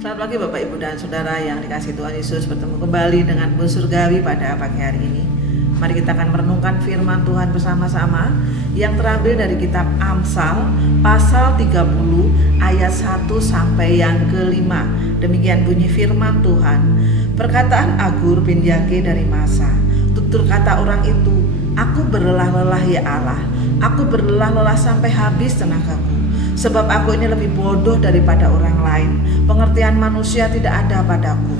Selamat pagi Bapak Ibu dan Saudara yang dikasihi Tuhan Yesus, bertemu kembali dengan Bu Surgawi pada pagi hari ini. Mari kita akan merenungkan firman Tuhan bersama-sama yang terambil dari kitab Amsal pasal 30 ayat 1 sampai yang ke-5. Demikian bunyi firman Tuhan. Perkataan Agur bin Yake dari Masa. Tutur kata orang itu, aku berlelah-lelah ya Allah, aku berlelah-lelah sampai habis tenagaku. Sebab aku ini lebih bodoh daripada orang lain. Pengertian manusia tidak ada padaku.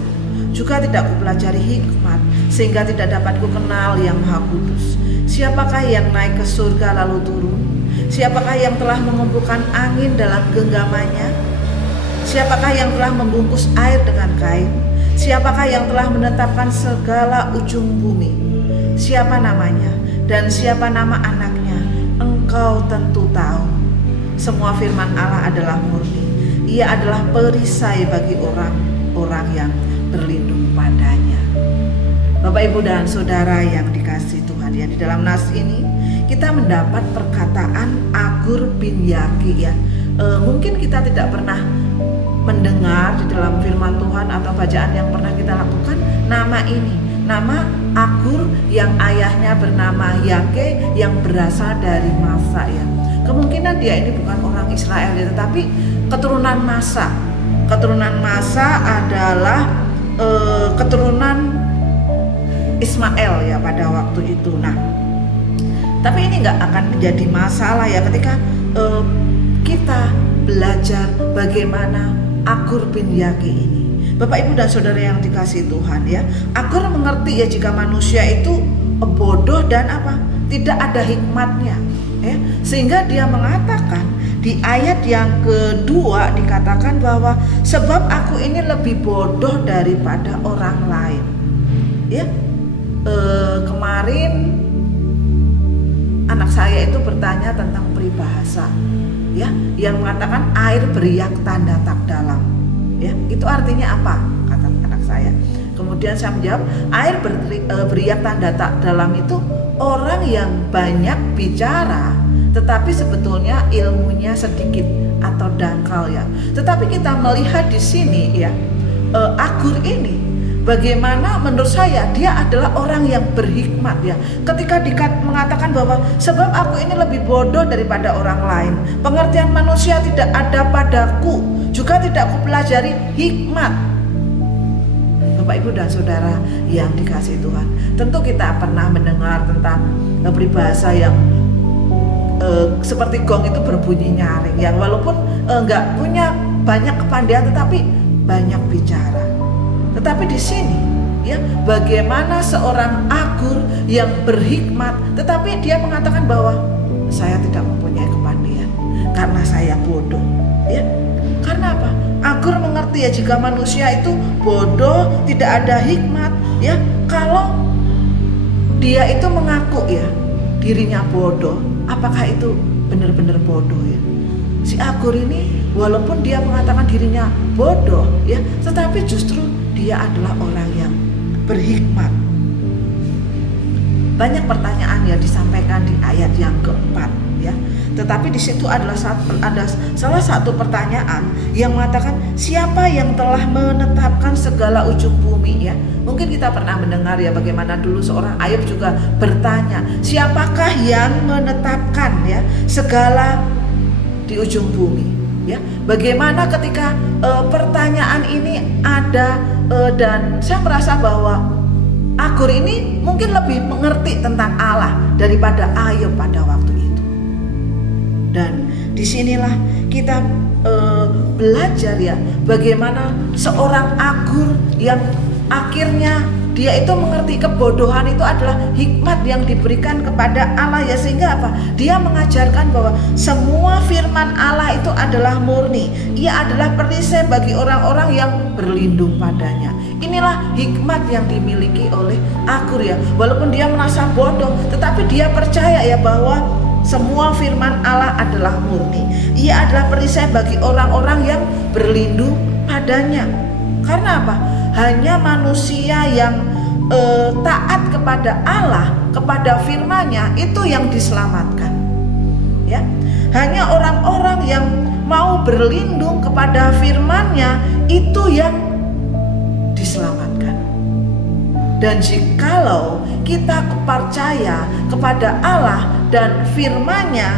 Juga tidak kupelajari hikmat, sehingga tidak dapat ku kenal yang Maha Kudus. Siapakah yang naik ke surga lalu turun? Siapakah yang telah mengumpulkan angin dalam genggamannya? Siapakah yang telah membungkus air dengan kain? Siapakah yang telah menetapkan segala ujung bumi? Siapa namanya dan siapa nama anaknya? Engkau tentu tahu. Semua firman Allah adalah murni. Ia adalah perisai bagi orang-orang yang berlindung padanya. Bapak, Ibu, dan Saudara yang dikasihi Tuhan, ya, di dalam nas ini kita mendapat perkataan Agur bin Yake, ya. Mungkin kita tidak pernah mendengar di dalam firman Tuhan atau bacaan yang pernah kita lakukan nama ini, nama Agur yang ayahnya bernama Yake yang berasal dari Masa, ya. Kemungkinan dia ini bukan orang Israel, ya, tetapi keturunan Masa. Keturunan Masa adalah keturunan Ismail, ya, pada waktu itu. Nah, tapi ini nggak akan menjadi masalah, ya, ketika kita belajar bagaimana Agur bin Yake ini. Bapak, Ibu, dan Saudara yang dikasihi Tuhan, ya, Agur mengerti, ya, jika manusia itu bodoh dan tidak ada hikmatnya, ya, sehingga dia mengatakan di ayat yang kedua dikatakan bahwa sebab aku ini lebih bodoh daripada orang lain, ya. Kemarin anak saya itu bertanya tentang peribahasa, ya, yang mengatakan air beriak tanda tak dalam, ya, itu artinya apa, kata anak saya. Kemudian saya menjawab, air beriak tanda tak dalam itu orang yang banyak bicara tetapi sebetulnya ilmunya sedikit atau dangkal, ya. Tetapi kita melihat di sini, ya, Agur ini bagaimana menurut saya dia adalah orang yang berhikmat, ya. Ketika mengatakan bahwa sebab aku ini lebih bodoh daripada orang lain, pengertian manusia tidak ada padaku, juga tidak kupelajari hikmat. Bapak, Ibu, dan Saudara yang dikasihi Tuhan, tentu kita pernah mendengar tentang peribahasa yang seperti gong itu berbunyi nyaring, yang walaupun nggak punya banyak kepandaian tetapi banyak bicara. Tetapi di sini, ya, bagaimana seorang Agur yang berhikmat tetapi dia mengatakan bahwa saya tidak mempunyai kepandaian karena saya bodoh, ya. Karena apa? Agur mengerti, ya, jika manusia itu bodoh, tidak ada hikmat, ya. Kalau dia itu mengaku, ya, dirinya bodoh, apakah itu benar-benar bodoh, ya? Si Agur ini walaupun dia mengatakan dirinya bodoh, ya, tetapi justru dia adalah orang yang berhikmat. Banyak pertanyaan yang disampaikan di ayat yang keempat, ya. Tetapi di situ ada salah satu pertanyaan yang mengatakan siapa yang telah menetapkan segala ujung bumi, ya. Mungkin kita pernah mendengar, ya, bagaimana dulu seorang Ayub juga bertanya, siapakah yang menetapkan, ya, segala di ujung bumi, ya. Bagaimana ketika pertanyaan ini ada, dan saya merasa bahwa Agur ini mungkin lebih mengerti tentang Allah daripada Ayub pada waktu itu. Dan disinilah kita belajar, ya, bagaimana seorang Agur yang akhirnya dia itu mengerti kebodohan itu adalah hikmat yang diberikan kepada Allah, ya, sehingga apa? Dia mengajarkan bahwa semua firman Allah itu adalah murni. Ia adalah perisai bagi orang-orang yang berlindung padanya. Inilah hikmat yang dimiliki oleh Agur, ya. Walaupun dia merasa bodoh, tetapi dia percaya, ya, bahwa semua firman Allah adalah murni. Ia adalah perisai bagi orang-orang yang berlindung padanya. Karena apa? Hanya manusia yang taat kepada Allah, kepada firman-Nya, itu yang diselamatkan, ya. Hanya orang-orang yang mau berlindung kepada firman-Nya itu yang diselamatkan. Dan jikalau kita percaya kepada Allah dan firman-Nya,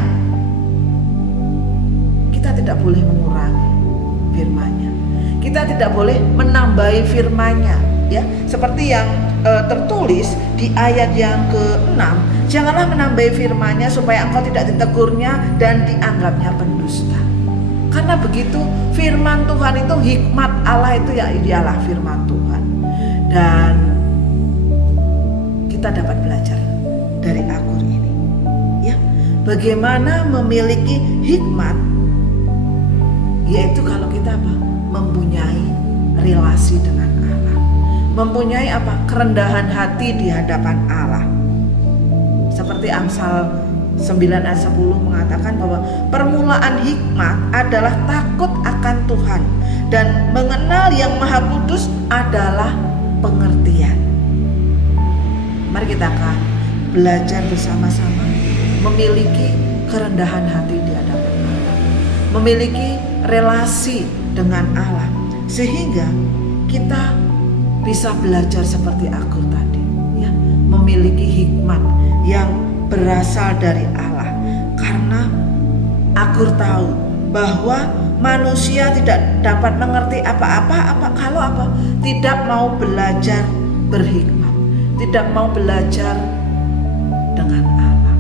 kita tidak boleh mengurangi firman-Nya. Kita tidak boleh menambahi firman-Nya, ya. Seperti yang tertulis di ayat yang ke-6, janganlah menambahi firman-Nya supaya engkau tidak ditegurnya dan dianggapnya pendusta. Karena begitu firman Tuhan itu, hikmat Allah itu ya ialah firman Tuhan. Dan kita dapat belajar dari Agur ini, ya, bagaimana memiliki hikmat, yaitu kalau kita mempunyai relasi dengan Allah, mempunyai kerendahan hati di hadapan Allah. Seperti Amsal 9 ayat 10 mengatakan bahwa permulaan hikmat adalah takut akan Tuhan, dan mengenal yang Maha Kudus adalah pengertian. Mari kita akan belajar bersama-sama memiliki kerendahan hati di hadapan Allah, memiliki relasi dengan Allah, sehingga kita bisa belajar seperti Agur tadi, ya, memiliki hikmat yang berasal dari Allah. Karena Agur tahu bahwa manusia tidak dapat mengerti apa-apa kalau tidak mau belajar berhikmat, tidak mau belajar dengan Allah.